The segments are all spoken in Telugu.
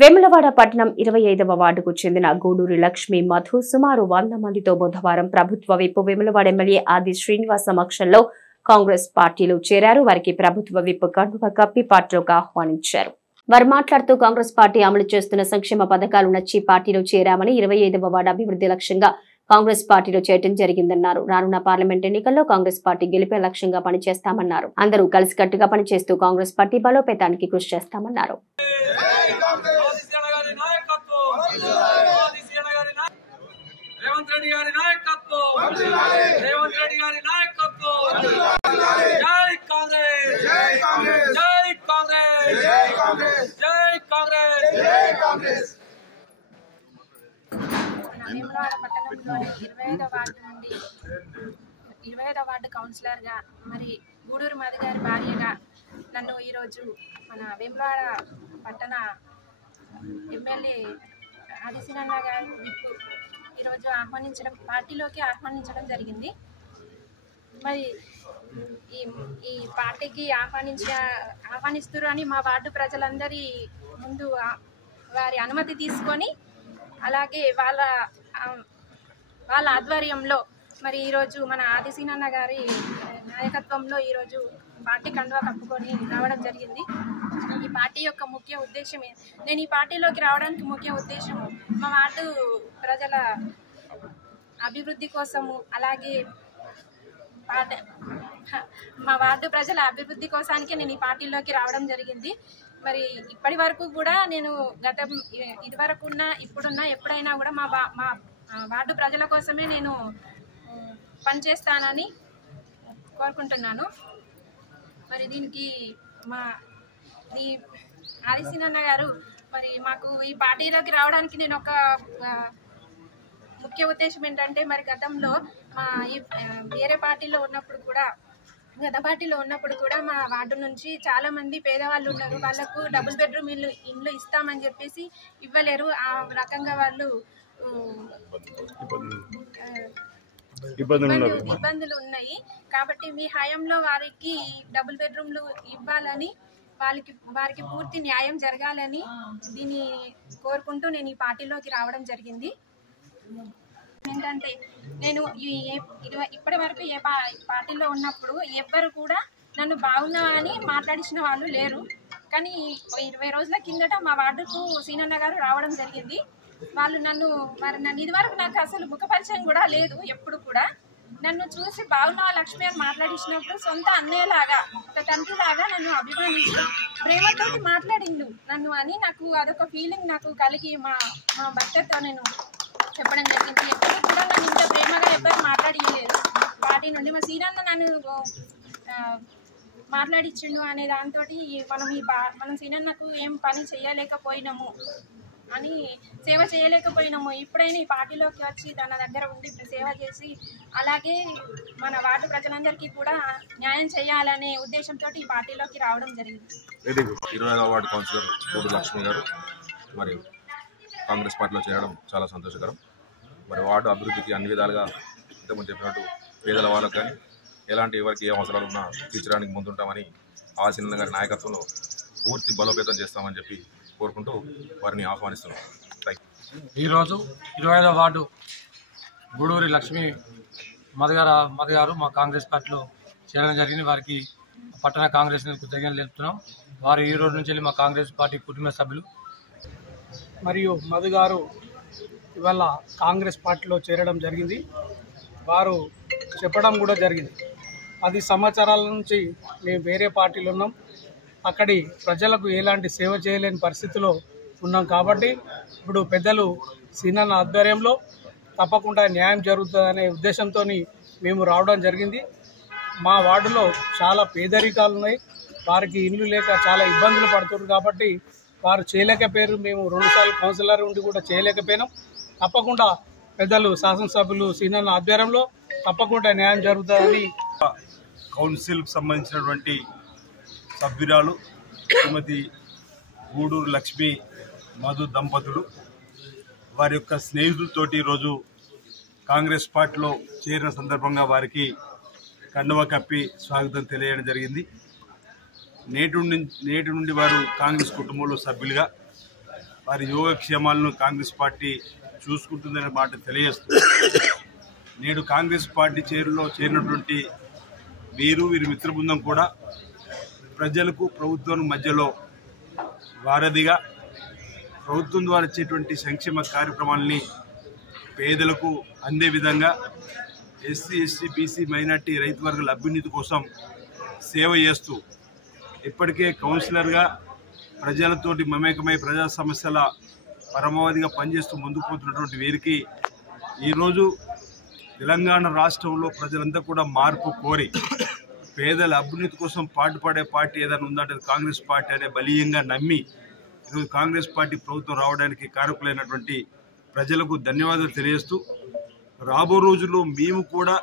వేములవాడ పట్టణం 25వ వార్డుకు చెందిన గూడూరి లక్ష్మి మధు సుమారు 100 మందితో బుధవారం ప్రభుత్వ విప్ వేములవాడ ఎమ్మెల్యే ఆది శ్రీనివాస్ సమక్షంలో కాంగ్రెస్ పార్టీలో చేరారు. వారికి ప్రభుత్వ విప్ కండువా కప్పి పార్టీలోకి ఆహ్వానించారు. వారు మాట్లాడుతూ కాంగ్రెస్ పార్టీ అమలు చేస్తున్న సంక్షేమ పథకాలు నచ్చి పార్టీలో చేరామని 25వ వార్డు అభివృద్ధి లక్ష్యంగా కాంగ్రెస్ పార్టీలో చేరడం జరిగిందన్నారు. రానున్న పార్లమెంట్ ఎన్నికల్లో కాంగ్రెస్ పార్టీ గెలిపే లక్ష్యంగా పనిచేస్తామన్నారు. అందరూ కలిసికట్టుగా పనిచేస్తూ కాంగ్రెస్ పార్టీ బలోపేతానికి కృషి చేస్తామన్నారు. వేములవాడ పట్టణంలోని 25వ వార్డు నుండి 25వ వార్డు కౌన్సిలర్గా మరి గూడూరు మధు గారి భార్యగా నన్ను ఈరోజు మన వేములవాడ పట్టణ ఎమ్మెల్యే ఆదిశీనన్న గారు ఈరోజు పార్టీలోకి ఆహ్వానించడం జరిగింది. మరి ఈ పార్టీకి ఆహ్వానిస్తారు అని మా వార్డు ప్రజలందరి ముందు వారి అనుమతి తీసుకొని అలాగే వాళ్ళ ఆధ్వర్యంలో మరి ఈరోజు మన ఆదిశీనన్న గారి నాయకత్వంలో ఈరోజు పార్టీ కండువా కప్పుకొని రావడం జరిగింది. ఈ పార్టీ యొక్క ముఖ్య ఉద్దేశం నేను ఈ పార్టీలోకి రావడానికి ముఖ్య ఉద్దేశం మా వార్డు ప్రజల అభివృద్ధి కోసము అలాగే మా వార్డు ప్రజల అభివృద్ధి కోసానికి నేను ఈ పార్టీలోకి రావడం జరిగింది. మరి ఇప్పటి వరకు కూడా నేను ఇదివరకు ఇప్పుడున్నా ఎప్పుడైనా కూడా మా వార్డు ప్రజల కోసమే నేను పనిచేస్తానని కోరుకుంటున్నాను. మరి దీనికి ఈ ఆదిశీనన్న గారు మరి మాకు ఈ పార్టీలోకి రావడానికి నేను ఒక ముఖ్య ఉద్దేశం ఏంటంటే మరి గతంలో వేరే పార్టీలో ఉన్నప్పుడు కూడా మా వార్డు నుంచి చాలా మంది పేదవాళ్ళు ఉన్నారు. వాళ్ళకు డబుల్ బెడ్రూమ్ ఇల్లు ఇస్తామని చెప్పేసి ఇవ్వలేరు. ఆ రకంగా వాళ్ళు ఇబ్బందులు ఉన్నాయి. కాబట్టి మీ హయాంలో వారికి డబుల్ బెడ్రూమ్లు ఇవ్వాలని వారికి పూర్తి న్యాయం జరగాలని దీన్ని కోరుకుంటూ నేను ఈ పార్టీలోకి రావడం జరిగింది. ఏంటంటే నేను ఇప్పటి వరకు ఏ పార్టీలో ఉన్నప్పుడు ఎవ్వరు కూడా నన్ను బాగున్నా అని మాట్లాడించిన వాళ్ళు లేరు. కానీ 20 రోజుల కిందట మా వార్డుకు సీనన్న గారు రావడం జరిగింది. వాళ్ళు నన్ను ఇదివరకు నాకు అసలు ముఖపరిచయం కూడా లేదు. ఎప్పుడు కూడా నన్ను చూసి బాగున్నా లక్ష్మి అని మాట్లాడించినప్పుడు సొంత అన్నయ్యలాగా ఒక తండ్రిలాగా నన్ను అభిమానించి ప్రేమతోటి మాట్లాడిండు నన్ను అని నాకు అదొక ఫీలింగ్ నాకు కలిగి మా భర్తతో నేను చెప్పడం జరిగింది. ఎప్పుడు కూడా నన్ను ఇంత ప్రేమగా ఎవ్వరు మాట్లాడియలేరు. పార్టీ నుండి మా సీనన్న నన్ను మాట్లాడిచ్చిండు అనే దాంతో మనం సీనన్నకు ఏం పని చేయలేకపోయినాము సేవ చేయలేకపోయినాము. ఇప్పుడైనా ఈ పార్టీలోకి వచ్చి తన దగ్గర ఉండి సేవ చేసి అలాగే మన వార్డు ప్రజలందరికీ కూడా న్యాయం చేయాలనే ఉద్దేశంతో ఈ పార్టీలోకి రావడం జరిగింది. 25వ వార్డు కౌన్సిలర్ గూడూరు లక్ష్మి గారు మరి కాంగ్రెస్ పార్టీలో చేరడం చాలా సంతోషకరం. మరి వార్డు అభివృద్ధికి అన్ని విధాలుగా ఇంతకుముందు చెప్పినట్టు పేదల వాళ్ళకు కానీ ఎవరికి ఏ అవసరాలు ఉన్నా తీర్చడానికి ముందుంటామని ఆదిశీనన్న గారి నాయకత్వంలో పూర్తి బలోపేతం చేస్తామని చెప్పి కోరుకుంటూ వారిని ఆహ్వానిస్తున్నాం. ఈరోజు 25వ వార్డు గూడూరి లక్ష్మి మధు గారు మా కాంగ్రెస్ పార్టీలో చేరడం జరిగింది. వారికి పట్టణ కాంగ్రెస్ కృతజ్ఞతలు తెలుపుతున్నాం. వారు ఈ రోజు నుంచి మా కాంగ్రెస్ పార్టీ కుటుంబ సభ్యులు. మరియు మధు గారు ఇవాళ కాంగ్రెస్ పార్టీలో చేరడం జరిగింది. వారు చెప్పడం కూడా జరిగింది. 10 సంవత్సరాల నుంచి మేము వేరే పార్టీలో ఉన్నాం. అక్కడి ప్రజలకు ఎలాంటి సేవ చేయలేని పరిస్థితిలో ఉన్నాం. కాబట్టి ఇప్పుడు పెద్దలు సీనన్న ఆధ్వర్యంలో తప్పకుండా న్యాయం జరుగుతుందనే ఉద్దేశంతో మేము రావడం జరిగింది. మా వార్డులో చాలా పేదరికాలు ఉన్నాయి. వారికి ఇల్లు లేక చాలా ఇబ్బందులు పడుతున్నారు. కాబట్టి వారు చేయలేకపోయారు. మేము 2 సార్లు కౌన్సిలర్ ఉండి కూడా చేయలేకపోయినాం. తప్పకుండా పెద్దలు శాసనసభ్యులు సీనన్న ఆధ్వర్యంలో తప్పకుండా న్యాయం జరుగుతుందని కౌన్సిల్కి సంబంధించినటువంటి సభ్యురాలు శ్రీమతి గూడూరు లక్ష్మి మధు దంపతులు వారి యొక్క స్నేహితులతోటి ఈరోజు కాంగ్రెస్ పార్టీలో చేరిన సందర్భంగా వారికి కండువా కప్పి స్వాగతం తెలియజేయడం జరిగింది. నేటి నుండి వారు కాంగ్రెస్ కుటుంబంలో సభ్యులుగా వారి యోగక్షేమాలను కాంగ్రెస్ పార్టీ చూసుకుంటుందనే మాట తెలియజేస్తూ నేడు కాంగ్రెస్ పార్టీ చేరినటువంటి వీరి మిత్ర బృందం కూడా ప్రజలకు ప్రభుత్వం మధ్యలో వారధిగా ప్రభుత్వం ద్వారా వచ్చేటువంటి సంక్షేమ కార్యక్రమాలని పేదలకు అందే విధంగా ఎస్సీ ఎస్టీ బీసీ మైనార్టీ రైతు వర్గాల అభ్యున్నతి కోసం సేవ చేస్తూ ఇప్పటికే కౌన్సిలర్గా ప్రజలతోటి మమేకమై ప్రజా సమస్యల పరమావధిగా పనిచేస్తూ ముందుకు పోతున్నటువంటి వీరికి ఈరోజు తెలంగాణ రాష్ట్రంలో ప్రజలంతా కూడా మార్పు కోరి పేదల అభ్యున్నతి కోసం పాటుపడే పార్టీ ఏదైనా ఉందంటే కాంగ్రెస్ పార్టీ అనే బలీయంగా నమ్మి ఈరోజు కాంగ్రెస్ పార్టీ ప్రభుత్వం రావడానికి కారకులైనటువంటి ప్రజలకు ధన్యవాదాలు తెలియజేస్తూ రాబో రోజుల్లో మేము కూడా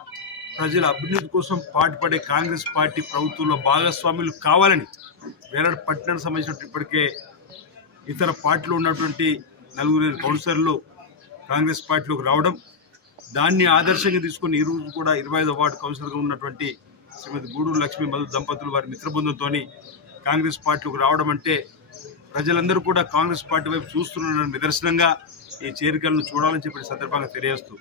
ప్రజల అభ్యున్నతి కోసం పాటుపడే కాంగ్రెస్ పార్టీ ప్రభుత్వంలో భాగస్వాములు కావాలని వేలాడ పట్టణానికి సంబంధించినట్టు ఇప్పటికే ఇతర పార్టీలో ఉన్నటువంటి 4 కౌన్సిలర్లు కాంగ్రెస్ పార్టీలోకి రావడం దాన్ని ఆదర్శంగా తీసుకుని ఈ రోజు కూడా 25వ వార్డు కౌన్సిలర్గా ఉన్నటువంటి శ్రీమతి గూడూరు లక్ష్మీ మధు దంపతులు వారి మిత్రబృందంతో కాంగ్రెస్ పార్టీలోకి రావడం అంటే ప్రజలందరూ కూడా కాంగ్రెస్ పార్టీ వైపు చూస్తున్న నిదర్శనంగా ఈ చేరికలను చూడాలని చెప్పి సందర్భంగా తెలియజేస్తూ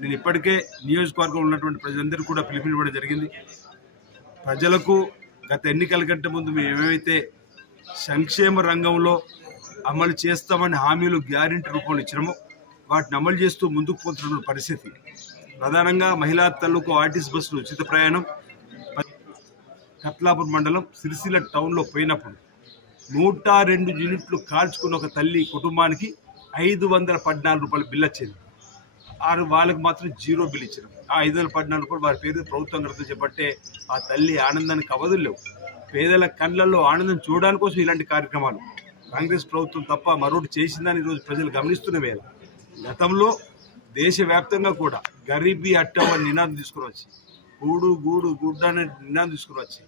నేను ఇప్పటికే నియోజకవర్గంలో ఉన్నటువంటి ప్రజలందరూ కూడా పిలుపునివ్వడం జరిగింది. ప్రజలకు గత ఎన్నికల కంటే ముందు మేము ఏమైతే సంక్షేమ రంగంలో అమలు చేస్తామని హామీలు గ్యారెంటీ రూపంలో ఇచ్చినామో వాటిని అమలు చేస్తూ ముందుకు పోతున్న పరిస్థితి. ప్రధానంగా మహిళా తల్లుకు ఆర్టీసీ బస్సులు ఉచిత ప్రయాణం, కత్లాపూర్ మండలం సిరిసిల్ల టౌన్లో పోయినప్పుడు 102 యూనిట్లు కాల్చుకున్న ఒక తల్లి కుటుంబానికి 514 రూపాయల బిల్లు వచ్చింది. వాళ్ళకి మాత్రం 0 బిల్ ఇచ్చారు. ఆ 514 రూపాయలు వారి పేరు ప్రభుత్వం కడుతూ చెప్పట్టే ఆ తల్లి ఆనందానికి అవధులు లేవు. పేదల కళ్ళల్లో ఆనందం చూడడానికి కోసం ఇలాంటి కార్యక్రమాలు కాంగ్రెస్ ప్రభుత్వం తప్ప మరొకటి చేసిందని ఈరోజు ప్రజలు గమనిస్తున్న వేళ గతంలో దేశవ్యాప్తంగా కూడా గరీబీ హఠావో అనే నినాదం తీసుకుని వచ్చి గూడు గూడు గుడ్డ అనే నినాదం తీసుకుని వచ్చి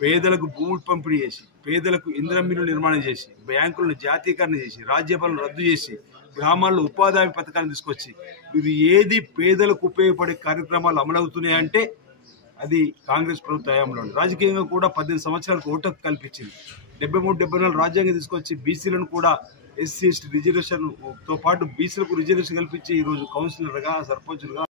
పేదలకు భూములు పంపిణీ చేసి పేదలకు ఇంద్రమిల్లు నిర్మాణం చేసి బ్యాంకులను జాతీకరణ చేసి రాజ్యపాలన రద్దు చేసి గ్రామాల్లో ఉపాధి హామీ పథకాన్ని తీసుకొచ్చి ఇవి ఏది పేదలకు ఉపయోగపడే కార్యక్రమాలు అమలవుతున్నాయంటే అది కాంగ్రెస్ ప్రభుత్వ హయాంలో. రాజకీయంగా కూడా 18 సంవత్సరాలకు ఓటు హక్కు కల్పించింది. 73-74 రాజ్యాంగం తీసుకొచ్చి బీసీలను కూడా ఎస్సీ ఎస్టీ రిజర్వేషన్తో పాటు బీసీలకు రిజర్వేషన్ కల్పించి ఈరోజు కౌన్సిలర్గా సర్పంచులుగా